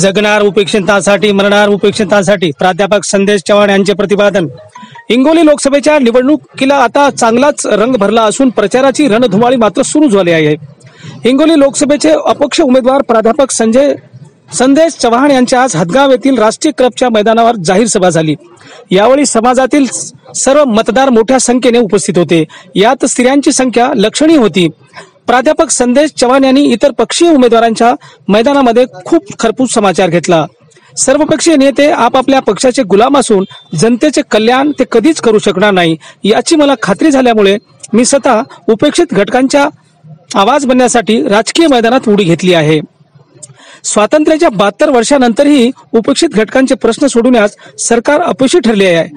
जगणार उपेक्षितांसाठी मरणार उपेक्षितांसाठी प्राध्यापक संदेश चव्हाण यांचे प्रतिपादन. हिंगोली लोकसभेच्या निवडणुकीला आता चांगलाच रंग भरला असून प्रचाराची रणधुमाळी मात्र सुरू झाली आहे. हिंगोली लोकसभेचे अपक्ष उमेदवार प्राध्यापक संजय संदेश चव्हाण यांच्या आज हदगाव येथील राष्ट्रीय क्लबच्या मैदानावर जाहीर सभा झाली. यावेळी समाजातील सर्व मतदार मोठ्या संख्येने उपस्थित होते. यात स्त्रियांची संख्या लक्षणीय होती. प्राध्यापक संदेश चव्हाण यांनी इतर पक्षीय उमेदवारांच्या मैदानामध्ये खूप खरपूस समाचार घेतला. सर्वपक्षीय नेते आपापल्या पक्षाचे गुलाम असून जनतेचे कल्याण ते कधीच करू शकणार नाही याची मला खात्री झाल्यामुळे मी स्वतः उपेक्षित घटकांच्या आवाज बनण्यासाठी राजकीय मैदानात उडी घेतली आहे. स्वातंत्र्याच्या बहात्तर वर्षानंतरही उपेक्षित घटकांचे प्रश्न सोडवण्यास सरकार अपयशी ठरले आहे.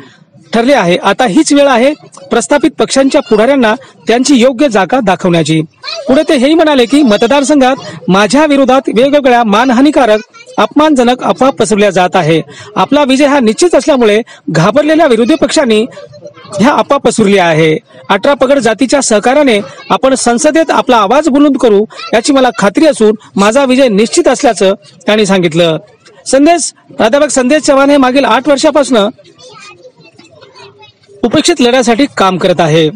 ठरले आहे. आता हीच वेळ आहे प्रस्थापित पक्षांच्या पुढाऱ्यांना त्यांची योग्य जागा दाखवण्याची. पुढे ते हेही म्हणाले की मतदारसंघात माझ्या विरोधात वेगवेगळ्या मानहानिकारक अपमानजनक अफवा पसरवल्या जात आहे. आपला विजय हा निश्चित असल्यामुळे घाबरलेल्या विरोधी पक्षांनी ह्या अफवा पसरली आहे. अठरा पगड जातीच्या सहकार्याने आपण संसदेत आपला आवाज बुलंद करू याची मला खात्री असून माझा विजय निश्चित असल्याचं त्यांनी सांगितलं. संदेश प्राध्यापक संदेश चव्हाण हे मागील आठ वर्षापासून उपेक्षित लढ्यासाठी काम करत आहे.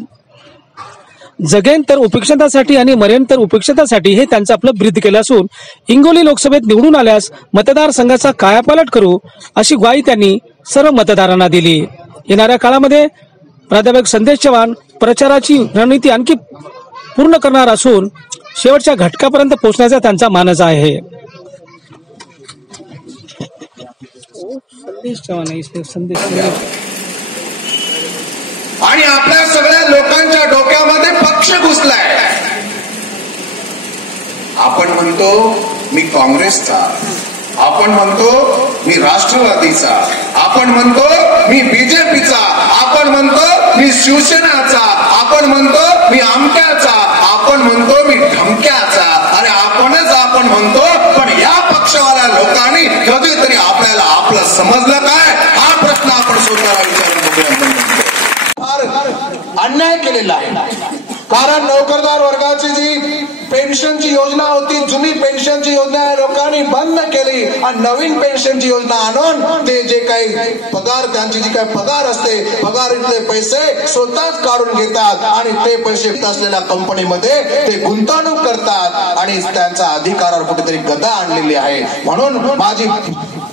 जगेन तर उपेक्षितासाठी आणि मरेन तर उपेक्षितासाठी हे त्यांचं आपलं ब्रीद केलं असून हिंगोली लोकसभेत निवडून आल्यास मतदारसंघाचा कायापालट करू अशी ग्वाही त्यांनी सर्व मतदारांना दिली. येणाऱ्या काळामध्ये प्राध्यापक संदेश चव्हाण प्रचाराची रणनीती आणखी पूर्ण करणार असून शेवटच्या घटकापर्यंत पोहोचण्याचा त्यांचा मानस आहे. संदेश चव्हाण संदेश आणि आपल्या सगळ्या लोकांच्या डोक्यामध्ये पक्ष घुसलाय. आपण म्हणतो मी काँग्रेसचा. आपण म्हणतो मी राष्ट्रवादीचा. आपण म्हणतो मी बीजेपीचा. आपण म्हणतो मी शिवसेनाचा. आपण म्हणतो मी आमक्याचा आपण म्हणतो मी ठमक्याचा अरे आपणच आपण म्हणतो पण या पक्षवाल्या लोकांनी कधीतरी आपल्याला आपलं समजलं का हा प्रश्न आपण स्वतःला विचारून बघूया आपण म्हणतो फार अन्याय केलेला आहे. कारण नोकरदार वर्गाची जी पेन्शनची योजना होती जुनी पेन्शनची योजना लोकांनी बंद केली. आणि नवीन पेन्शनची योजना आणून ते जे काही पगार त्यांची जी काही पगार असते पगारीतले पैसे स्वतःच काढून घेतात आणि ते पैसे असलेल्या कंपनीमध्ये ते गुंतवणूक करतात. आणि त्यांचा अधिकारावर कुठेतरी गदा आणलेली आहे. म्हणून माझी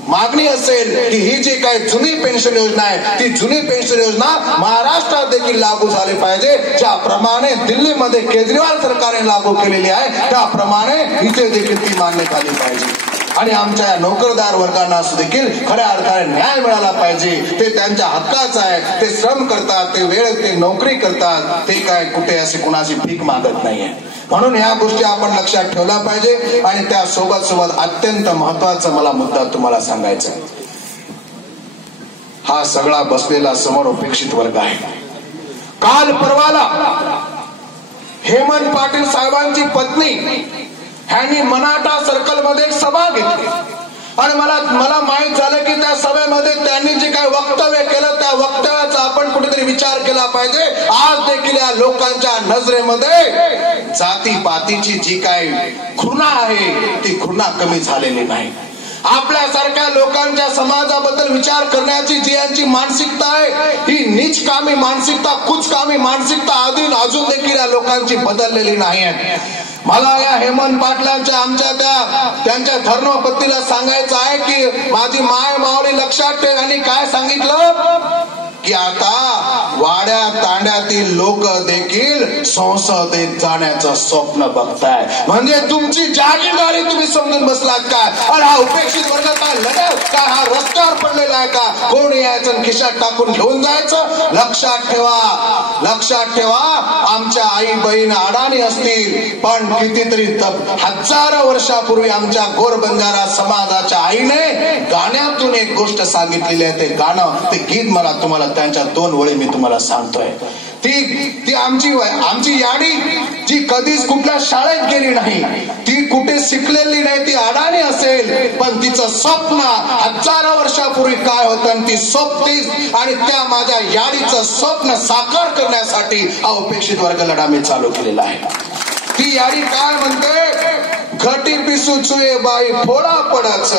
मागणी असेल की ही जी काही जुनी पेन्शन योजना आहे ती जुनी पेन्शन योजना महाराष्ट्रात देखील लागू झाली पाहिजे. ज्याप्रमाणे दिल्लीमध्ये केजरीवाल सरकारने लागू केलेली आहे त्याप्रमाणे इथे देखील ती मान्यता आली पाहिजे. आणि आमच्या या नोकरदार वर्गांना देखील खऱ्या अर्थाने न्याय मिळाला पाहिजे. ते त्यांच्या हक्काचं आहे ते श्रम करतात ते वेळ ते नोकरी करतात ते काय कुठे असे कुणाची भीक मागत नाहीये. म्हणून या गोष्टी आपण लक्षात ठेवल्या पाहिजे. आणि त्या सोबत सोबत अत्यंत महत्त्वाचा मला मुद्दा तुम्हाला सांगायचा हा सगळा बसलेला समोर उपेक्षित वर्ग आहे. काल परवाला हेमंत पाटील साहेबांची पत्नी ह्यांनी मनाटा सर्कलमध्ये सभा घेतली. आणि मला मला माहीत झालं की त्या सभेमध्ये त्यांनी जे काही वक्तव्य केलं त्या वक्तव्याचा आपण कुठेतरी विचार केला पाहिजे. आज देखील या लोकांच्या नजरेमध्ये जाती पातीची जी काही खुणा आहे ती खुणा कमी झालेली नाही. आपल्यासारख्या लोकांच्या समाजाबद्दल विचार करण्याची जी यांची मानसिकता आहे ही नीच कामी मानसिकता कुचकामी मानसिकता अजून अजून देखील या लोकांची बदललेली नाही आहे. मला या हेमंत पाटलांच्या आमच्या त्या त्यांच्या धर्मपत्नीला सांगायचं आहे की माझी माय मावळी लक्षात ठेव. आणि काय सांगितलं? की आता वाड्या तांड्यातील लोक देखील संसदेत जाण्याचं स्वप्न बघताय. म्हणजे तुमची जागीरदारी तुम्ही समजून बसलात काय आणि हा उपेक्षित वर्ग काय लढेल काय हा रस्त्यावर पडलेला आहे का? कोण यायचं खिशात टाकून घेऊन जायचं? लक्षात ठेवा. लक्षात ठेवा. आमच्या आई बहीण अडाणी असतील. पण कितीतरी हजारो वर्षापूर्वी आमच्या गोर बंजारा समाजाच्या आईने गाण्यातून एक गोष्ट सांगितलेली आहे. ते गाणं ते गीत मला तुम्हाला त्यांच्या दोन वळी मी तुम्हाला सांगतोय. ती ती आमची आमची याडी जी कधीच कुठल्या शाळेत गेली नाही. ती कुठे शिकलेली नाही ती अडाणी असेल पण तिचं स्वप्न हजारो वर्षापूर्वी काय होतं आणि ती स्वप्नीस आणि त्या माझ्या याडीचं स्वप्न साकार करण्यासाठी हा उपेक्षित वर्ग लढा मी चालू केलेला आहे. ती याडी काय म्हणते? घटी पिसू चुये बाई फोडा पडाच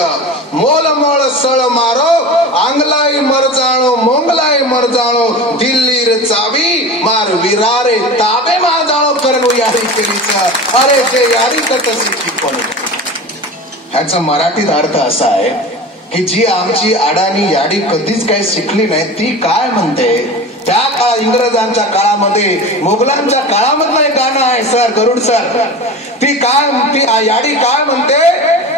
मोल मोळ सळ मारो आंगलाई मर जाणो मोंगलाई मर जाणो दिल्लीर चावी मार विरारे ताबे मा जाणो करणू यारी केलीच. अरे ते यारी कटसी पण ह्याचा मराठीत अर्थ असा आहे की जी आमची अडाणी याडी कधीच काही शिकली नाही ती काय म्हणते? त्या काळ इंग्रजांच्या काळामध्ये मुघलांच्या काळामधलं एक गाणं आहे सर गरुड सर. ती काय ती याडी काय म्हणते?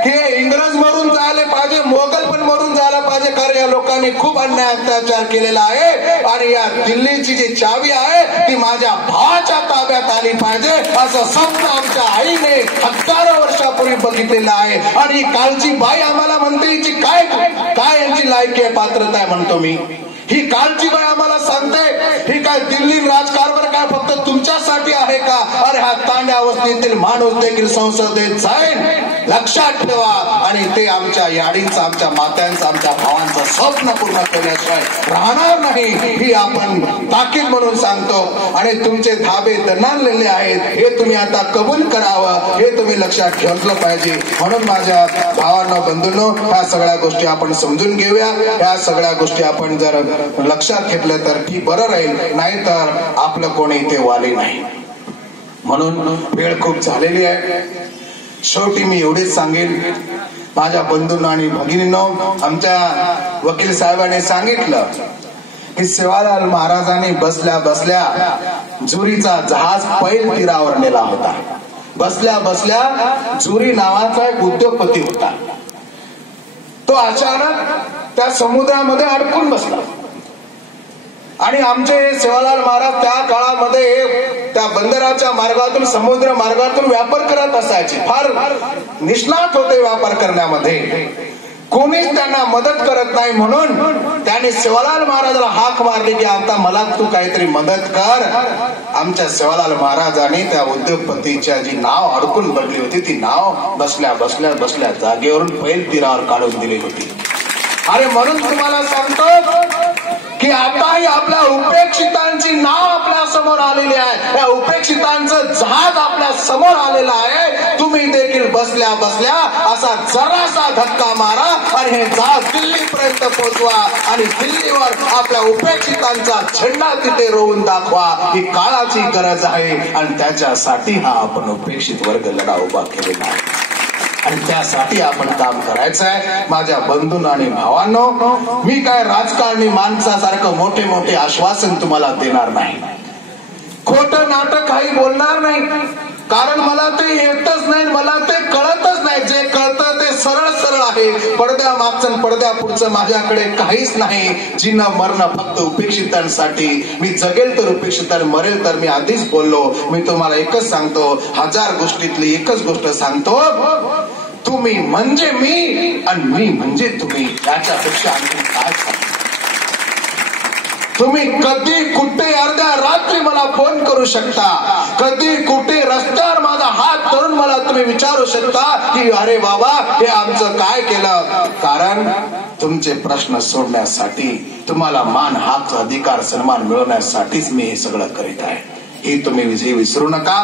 की इंग्रज मरून जायला पाहिजे मोगल पण मरून जायला पाहिजे कारण या लोकांनी खूप अन्याय अत्याचार केलेला आहे. आणि या दिल्लीची जी चावी आहे ती माझ्या भावाच्या ताब्यात आली पाहिजे असं स्वप्न आमच्या आई सांगितलेलं आहे. आणि ही कालची बाई आम्हाला म्हणते हिची काय काय यांची लायकी आहे पात्रता आहे म्हणतो मी. ही कालची बाई आम्हाला सांगते ही काय दिल्ली राजकारभार काय फक्त तुमच्यासाठी आहे का? अरे हा तांड्या अवस्थेतील माणूस देखील संसदेत जाईल लक्षात ठेवा आणि ते आमच्या याडींचं आमच्या मात्यांचं आमच्या भावांचं स्वप्न पूर्ण केल्याशिवाय राहणार नाही ही आपण ताकीद म्हणून सांगतो. आणि तुमचे धाबे दणानलेले आहेत हे तुम्ही आता कबूल करावं हे तुम्ही लक्षात ठेवलं पाहिजे. म्हणून माझ्या भावांना बंधूंनो ह्या सगळ्या गोष्टी आपण समजून घेऊया. ह्या सगळ्या गोष्टी आपण जर लक्षात घेतलं तर ती बरं राहील नाहीतर आपलं कोणी इथे वाले नाही. म्हणून वेळ खूप झालेली आहे. शेवटी मी एवढेच सांगेन. माझ्या बंधूंना आणि भगिनींनो आमच्या वकील साहेबांनी सांगितलं की सेवालाल महाराजांनी बसल्या बसल्या जुरीचा जहाज पैल तीरावर नेला होता. बसल्या बसल्या जुरी नावाचा एक उद्योगपती होता. तो अचानक त्या समुद्रामध्ये अडकून बसला. आणि आमचे सेवालाल महाराज त्या काळामध्ये त्या बंदराच्या मार्गातून समुद्र मार्गातून व्यापार करत असायचे. फार निष्णात होते व्यापार करण्यामध्ये. कोणीच त्यांना मदत करत नाही म्हणून त्याने सेवालाल महाराजाला हाक मारली की आता मला तू काहीतरी मदत कर. आमच्या सेवालाल महाराजांनी त्या उद्योगपतीच्या जी नाव अडकून बदली होती ती नाव बसल्या बसल्या बसल्या जागेवरून पैल तीरावर काढून दिली होती. अरे म्हणून तुम्हाला सांगतो समोर आलेली आहे. या उपेक्षितांचं जहाज आपल्यासमोर आलेलं आहे. तुम्ही देखील बसल्या बसल्या असा जरासा धक्का मारा आणि हे जहाज दिल्लीपर्यंत पोहोचवा आणि दिल्लीवर आपल्या उपेक्षितांचा झेंडा तिथे रोवून दाखवा. ही काळाची गरज आहे आणि त्याच्यासाठी हा आपण उपेक्षित वर्ग लढा उभा केलेला आहे. आणि त्यासाठी आपण काम करायचं आहे माझ्या बंधून आणि भावांनो मी काय राजकारणी माणसासारखं मोठे मोठे आश्वासन तुम्हाला देणार नाही. खोट नाटक काही बोलणार नाही. कारण मला ते येतच नाही मला ते कळतच नाही. जे कळतं ते सरळ सरळ आहे. पडद्या मागचं पडद्या पुढचं माझ्याकडे काहीच नाही. जिनं मरणं फक्त उपेक्षितांसाठी. मी जगेल तर उपेक्षितां मरेल तर मी आधीच बोललो. मी तुम्हाला एकच सांगतो. हजार गोष्टीतली एकच गोष्ट सांगतो. तुम्ही म्हणजे मी आणि मी म्हणजे तुम्ही. याच्यापेक्षा आणखी काय सांगतो तुम्ही कधी कुठे अर्ध्या रात्री मला फोन करू शकता? कधी कुठे रस्त्यावर माझा हात धरून मला तुम्ही विचारू शकता की अरे बाबा हे आमचं काय केलं? कारण तुमचे प्रश्न सोडण्यासाठी तुम्हाला मान हात अधिकार सन्मान मिळवण्यासाठीच मी हे सगळं करीत आहे. हे तुम्ही विजय विसरू नका.